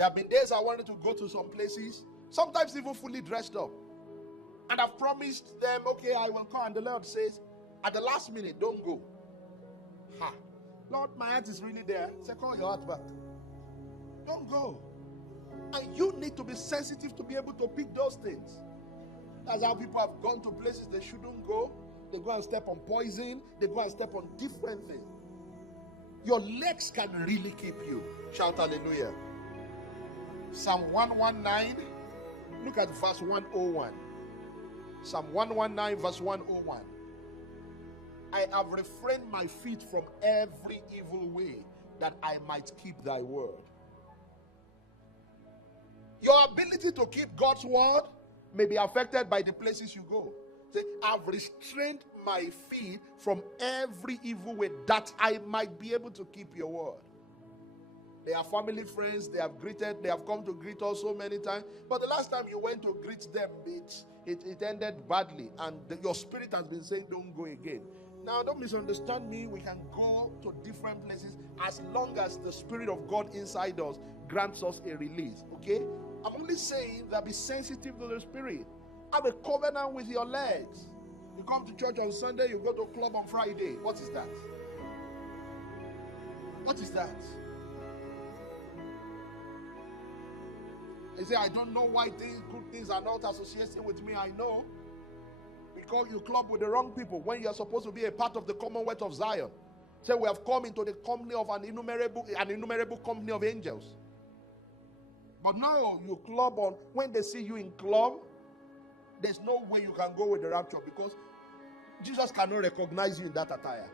There have been days I wanted to go to some places, sometimes even fully dressed up. And I've promised them, okay, I will come. And the Lord says, at the last minute, don't go. Ha. Lord, my heart is really there. Say, call your heart back. Don't go. And you need to be sensitive to be able to pick those things. That's how people have gone to places they shouldn't go. They go and step on poison. They go and step on different things. Your legs can really keep you. Shout hallelujah. Psalm 119. Look at verse 101. Psalm 119 verse 101. I have refrained my feet from every evil way, that I might keep thy word. Your ability to keep God's word may be affected by the places you go. Say, I've restrained my feet from every evil way, that I might be able to keep your word. They are family friends, they have come to greet us so many times. But the last time you went to greet them, it ended badly. And your spirit has been saying, don't go again. Now, don't misunderstand me. We can go to different places as long as the Spirit of God inside us grants us a release. Okay? I'm only saying that be sensitive to the Spirit. Have a covenant with your legs. You come to church on Sunday, you go to a club on Friday. What is that? What is that? You say, I don't know why good things are not associated with me. I know. Because you club with the wrong people when you are supposed to be a part of the Commonwealth of Zion. Say, we have come into the company of an innumerable company of angels. But now you club on, when they see you in club, there's no way you can go with the rapture, because Jesus cannot recognize you in that attire.